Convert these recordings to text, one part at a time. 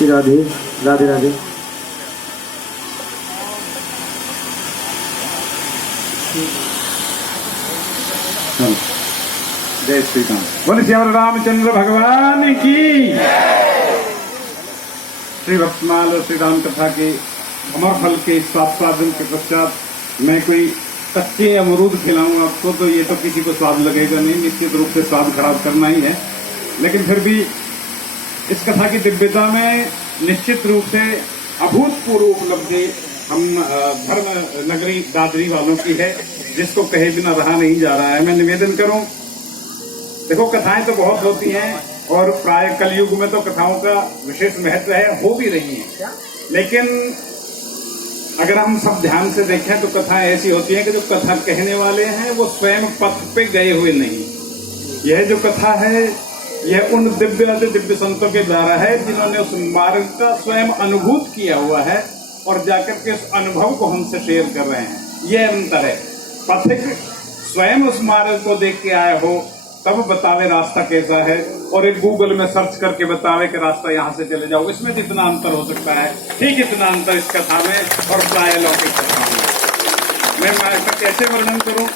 राधे राधे राधे। जय श्री राम। बोले श्री रामचंद्र भगवान की। श्री भक्तमाल और श्री राम कथा के अमर फल के स्वादन के पश्चात मैं कोई कच्चे अमरूद खिलाऊं आपको तो ये तो किसी को स्वाद लगेगा नहीं, निश्चित रूप से स्वाद खराब करना ही है। लेकिन फिर भी इस कथा की दिव्यता में निश्चित रूप से अभूतपूर्व उपलब्धि हम धर्म नगरी दादरी वालों की है, जिसको कहे बिना रहा नहीं जा रहा है। मैं निवेदन करूं, देखो कथाएं तो बहुत होती हैं और प्राय कलयुग में तो कथाओं का विशेष महत्व है, हो भी रही हैं, लेकिन अगर हम सब ध्यान से देखें तो कथाएं ऐसी होती हैं कि जो कथा कहने वाले हैं वो स्वयं पथ पे गए हुए नहीं। यह जो कथा है यह उन दिव्य संतों के द्वारा है जिन्होंने उस मार्ग का स्वयं अनुभूत किया हुआ है और जाकर के उस अनुभव को हमसे शेयर कर रहे हैं। यह अंतर है। पथिक स्वयं उस मार्ग को देख के आए हो तब बतावे रास्ता कैसा है, और एक गूगल में सर्च करके बतावे कि रास्ता यहाँ से चले जाओ, इसमें जितना अंतर हो सकता है ठीक इतना अंतर इस कथा में और प्राय लौकिक कथा में। मैं कैसे वर्णन करूं,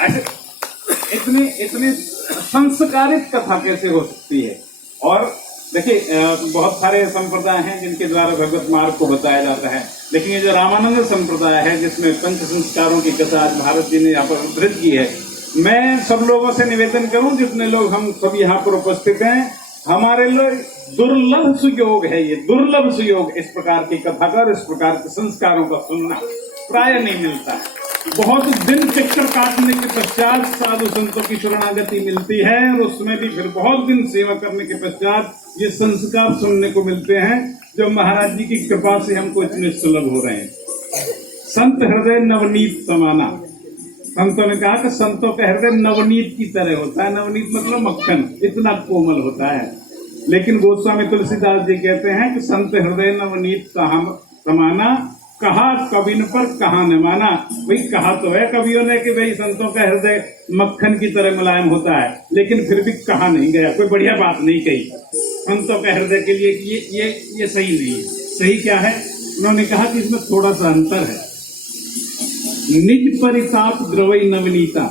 ऐसे इतनी संस्कारित कथा कैसे हो सकती है। और देखिए बहुत सारे संप्रदाय हैं जिनके द्वारा भगवत मार्ग को बताया जाता है, लेकिन ये जो रामानंद संप्रदाय है जिसमें पंच संस्कारों की कथा आज भारत जी ने यहाँ पर उद्धृत की है, मैं सब लोगों से निवेदन करूं जितने लोग हम सब यहाँ पर उपस्थित हैं, हमारे लिए दुर्लभ सुयोग है, ये दुर्लभ सुयोग इस प्रकार की कथा का, इस प्रकार के संस्कारों का सुनना प्राय नहीं मिलता है। बहुत दिन चक्कर काटने के पश्चात साधु संतों की शरणागति मिलती है और उसमें भी फिर बहुत दिन सेवा करने के पश्चात ये संस्कार सुनने को मिलते हैं जो महाराज जी की कृपा से हमको इतने सुलभ हो रहे हैं। संत हृदय नवनीत समाना, संतों ने कहा कि संतों का हृदय नवनीत की तरह होता है। नवनीत मतलब मक्खन, इतना कोमल होता है। लेकिन गोस्वामी तुलसीदास जी कहते हैं कि संत हृदय नवनीत समाना, कहा कविन पर कहा न माना। भाई कहा तो है कवियों ने कि भाई संतों का हृदय मक्खन की तरह मुलायम होता है, लेकिन फिर भी कहा नहीं गया, कोई बढ़िया बात नहीं कही संतों का हृदय के लिए कि ये सही नहीं है। सही क्या है? उन्होंने कहा कि इसमें थोड़ा सा अंतर है। निज परिताप द्रवई नवनीता,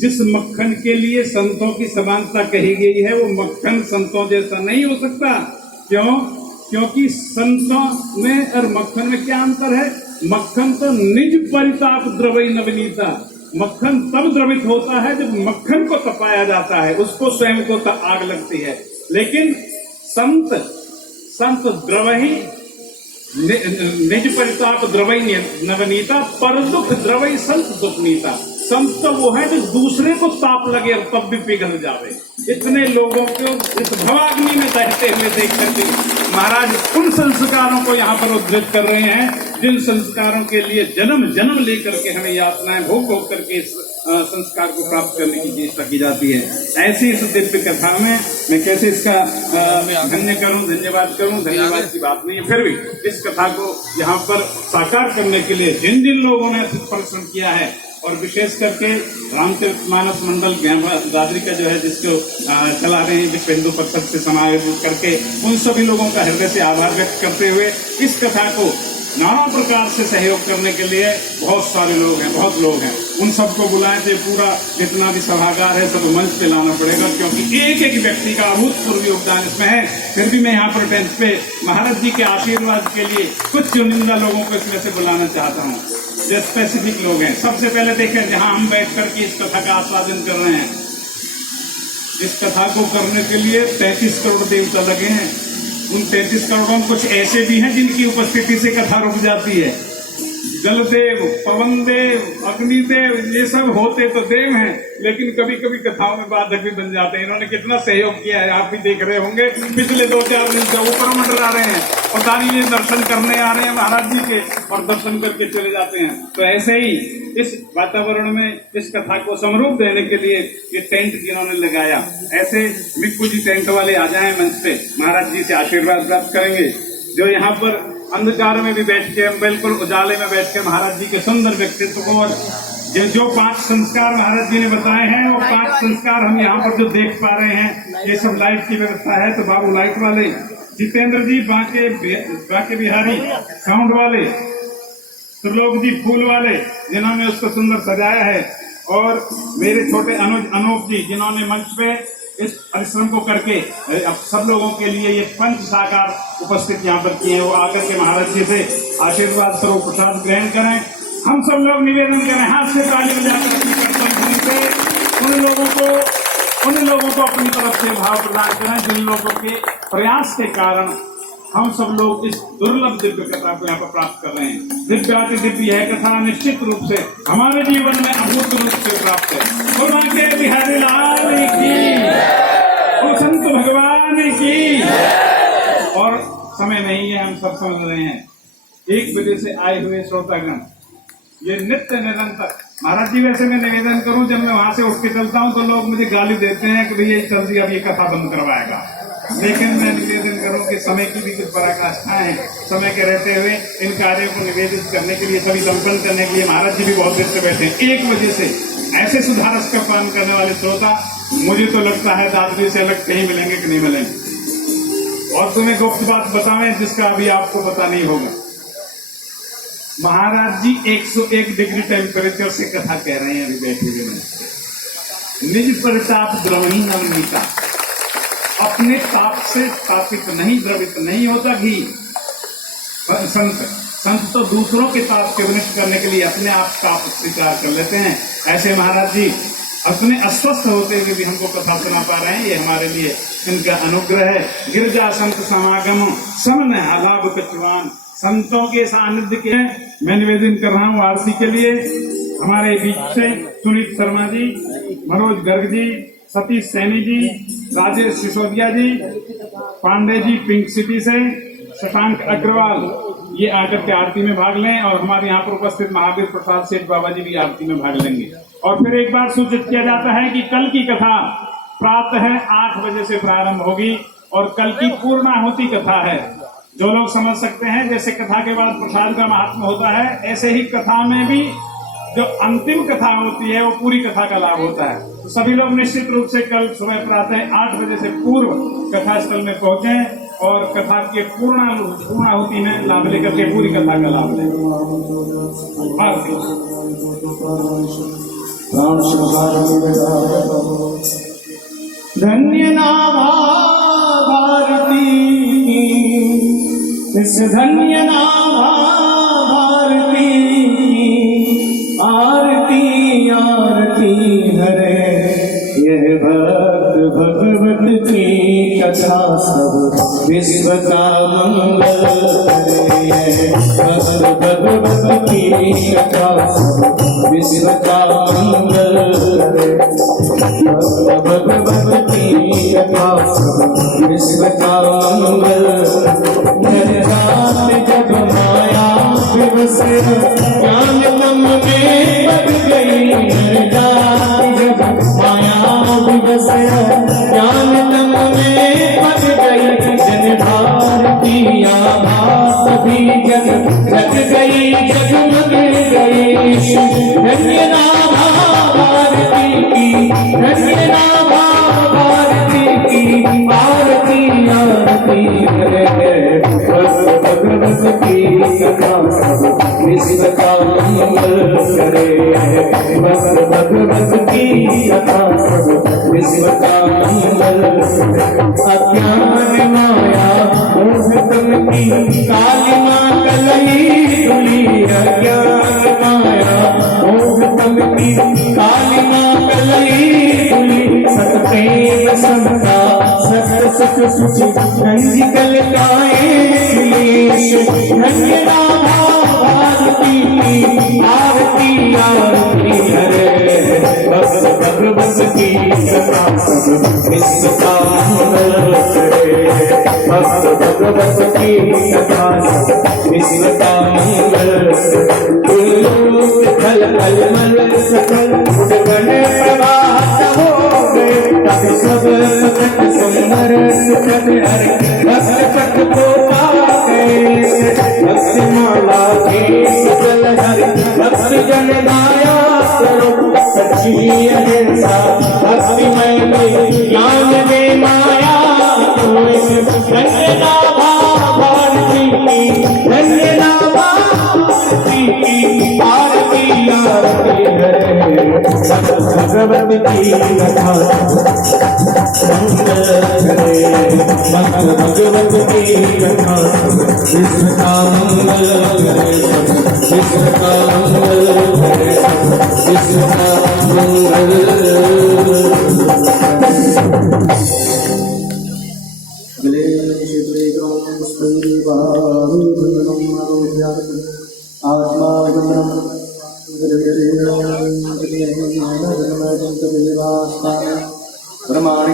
जिस मक्खन के लिए संतों की समानता कही गई है वो मक्खन संतों जैसा नहीं हो सकता। क्यों? क्योंकि संतों में और मक्खन में क्या अंतर है? मक्खन तो निज परिताप द्रवई नवनीता, मक्खन तब द्रवित होता है जब मक्खन को तपाया जाता है, उसको स्वयं को आग लगती है। लेकिन संत द्रवही निज परिताप द्रवई नवनीता, पर दुख द्रवई संत दुखनीता। संत तो वो है जो दूसरे को ताप लगे और तब भी पिघल जावे। इतने लोगों को इस भवाग्नि में दहते हुए देख करके महाराज उन संस्कारों को यहाँ पर उद्धृत कर रहे हैं जिन संस्कारों के लिए जन्म जन्म लेकर के हमें यातनाएं भोग भोग करके इस संस्कार को प्राप्त करने की चेष्टा की जाती है। ऐसी इस दिव्य कथा में मैं कैसे इसका धन्यवाद करूं। धन्यवाद की बात नहीं है, फिर भी इस कथा को यहाँ पर साकार करने के लिए जिन जिन लोगों ने परिश्रम किया है, और विशेष करके रामचरितमानस मंडल दादरी का जो है जिसको चला रहे हैं विश्व हिंदू परिषद से समायोजित करके, उन सभी लोगों का हृदय से आभार व्यक्त करते हुए इस कथा को नाना प्रकार से सहयोग करने के लिए बहुत सारे लोग हैं, बहुत लोग हैं, उन सबको बुलाएं थे। पूरा जितना भी सभागार है सब मंच पे लाना पड़ेगा, क्योंकि एक एक व्यक्ति का अभूतपूर्व योगदान इसमें है। फिर भी मैं यहाँ पर टेंट पे महाराज जी के आशीर्वाद के लिए कुछ चुनिंदा लोगों को इसमें से बुलाना चाहता हूँ जो स्पेसिफिक लोग हैं। सबसे पहले देखें जहां हम बैठ करके इस कथा का आस्वादन कर रहे हैं, इस कथा को करने के लिए 33 करोड़ देवता लगे हैं। उन 33 करोड़ों में कुछ ऐसे भी हैं जिनकी उपस्थिति से कथा रुक जाती है। जलदेव, पवन देव, अग्निदेव, ये सब होते तो देव हैं, लेकिन कभी कभी कथाओं में बाधक भी बन जाते हैं। इन्होंने कितना सहयोग किया है, आप भी देख रहे होंगे। पिछले 2-4 दिन से ऊपर मंडरा रहे हैं, पता नहीं ये दर्शन करने आ रहे हैं महाराज जी के और दर्शन करके चले जाते हैं। तो ऐसे ही इस वातावरण में इस कथा को समरूप देने के लिए ये टेंट जिन्होंने लगाया, ऐसे मिक्कू जी टेंट वाले आ जाए मंच पे, महाराज जी से आशीर्वाद प्राप्त करेंगे। जो यहाँ पर अंधकार में भी बैठ के, बिल्कुल उजाले में बैठ के महाराज जी के सुंदर व्यक्तित्व को और जो 5 संस्कार महाराज जी ने बताए हैं, वो 5 संस्कार हम यहाँ पर जो देख पा रहे हैं, ये सब लाइट की व्यवस्था है। तो बाबू लाइट वाले, जितेंद्र जी बांके बिहारी साउंड वाले, त्रिलोक जी फूल वाले जिन्होंने उसको सुंदर सजाया है, और मेरे छोटे अनुज अनूप जी जिन्होंने मंच पे इस परिश्रम को करके अब सब लोगों के लिए ये पंच साकार उपस्थित यहाँ पर किए हैं, वो आकर के महाराज जी से आशीर्वाद स्वरूप प्रसाद ग्रहण करें। हम सब लोग निवेदन करें, हाथ से ताली बजाकर अपनी कर्तव्य से उन लोगों को अपनी तरफ से भाव प्रदान करें जिन लोगों के प्रयास के कारण हम सब लोग इस दुर्लभ दिव्य कथा को यहाँ पर प्राप्त कर रहे हैं। दिव्याति दिव्य है कथा निश्चित रूप से हमारे जीवन में अभूत रूप से प्राप्त है। तो बांके बिहारी लाल की, तो संत भगवान की। और समय नहीं है, हम सब समझ रहे हैं। 1 बजे से आए हुए श्रोतागण ये नित्य निरंतर, महाराज जी वैसे मैं निवेदन करूं, जब मैं वहां से उठ के चलता हूं तो लोग मुझे गाली देते हैं कि भैया चल दिया, अब ये कथा बंद करवाएगा। लेकिन मैं निवेदन करूं कि समय की भी कुछ पराकाष्ठा है, समय के रहते हुए इन कार्यों को निवेदित करने के लिए, सभी संपन्न करने के लिए महाराज जी भी बहुत देर से बैठे हैं। 1 बजे से ऐसे सुधारस का पान करने वाले श्रोता मुझे तो लगता है दादरी से अलग कहीं मिलेंगे कि नहीं मिलेंगे। और तुम्हें गुप्त बात बतावें जिसका अभी आपको पता नहीं होगा, महाराज जी 101 डिग्री टेम्परेचर से कथा कह रहे हैं अभी बैठे हुए। निज परिताप द्रवही नवनीता, अपने ताप से तापित नहीं, द्रवित नहीं होता घी। संत तो दूसरों के ताप के विनष्ट करने के लिए अपने आप ताप स्वीकार कर लेते हैं। ऐसे महाराज जी अपने अस्वस्थ होते हुए भी हमको कथा सुना पा रहे हैं, ये हमारे लिए इनका अनुग्रह है। गिरजा संत समागम समन लाभ कचवान, संतों के सानिध्य के मैं निवेदन कर रहा हूँ आरती के लिए। हमारे बीच से सुनीत शर्मा जी, मनोज गर्ग जी, सतीश सैनी जी, राजेश सिसोदिया जी, पांडे जी पिंक सिटी से, शशांक अग्रवाल, ये आकर के आरती में भाग लें। और हमारे यहाँ पर उपस्थित महावीर प्रसाद सेठ बाबा जी भी आरती में भाग लेंगे। और फिर एक बार सूचित किया जाता है कि कल की कथा प्रातः 8 बजे से प्रारंभ होगी और कल की पूर्णाहुति कथा है। जो लोग समझ सकते हैं, जैसे कथा के बाद प्रसाद का महात्मा होता है, ऐसे ही कथा में भी जो अंतिम कथा होती है वो पूरी कथा का लाभ होता है। तो सभी लोग निश्चित रूप से कल सुबह प्रातः 8 बजे से पूर्व कथा स्थल में पहुंचे और कथा के पूर्णाहुति में लाभ लेकर के पूरी कथा का लाभ लें। धन्य नामा भारती, इस धन्य नामा भारती, आरती आरती हरे। यह भक्त भगवत की कथा सब विश्व का मंगल करे। यह भक्त भगवत की कथा सब विश्व का मंगल करे। भगवत की कथा सब विश्व का मंगल। जब माया दिवस ज्ञान तम में बढ़ गई, जब माया दिवस ज्ञान तम में बढ़ गई। जन भारती आभा सभी जग जग गई, जगमग गई। धन्य नामा भारती की, धन्य नामा भारती की, आरती आरती हरे। भगवत की कथा सब विश्व का मंगल करे। भगवत की कथा सब विश्व का मंगल करे। अज्ञान माया मोह तम की काली माँ कलही धुली। अज्ञान माया मोह तम की काली माँ कलही धुली। सत्य समता सत्य सुख सुख गंज कल गाए। धन्य नामा भारती की, आरती आरती हरे। भगवत की कथा सब विश्व का मंगल करे। भगवत की कथा सब विश्व का मंगल करे। खल खल मल सकल गण प्रवाह हो गए। तब सब सुखद सुंदर सुखद हरे भक्त पथ को पा गए। भक्त माला के सकल हरि भक्त जन गाया करो सच्ची अहिंसा भक्ति में ज्ञान दे माया रंजना भारती रंजना भारती आरती आरती करे भगवत की कथा भगवत की कथा विश्व का मंगल करे विश्व का मंगल करे विश्व का मंगल आत्मा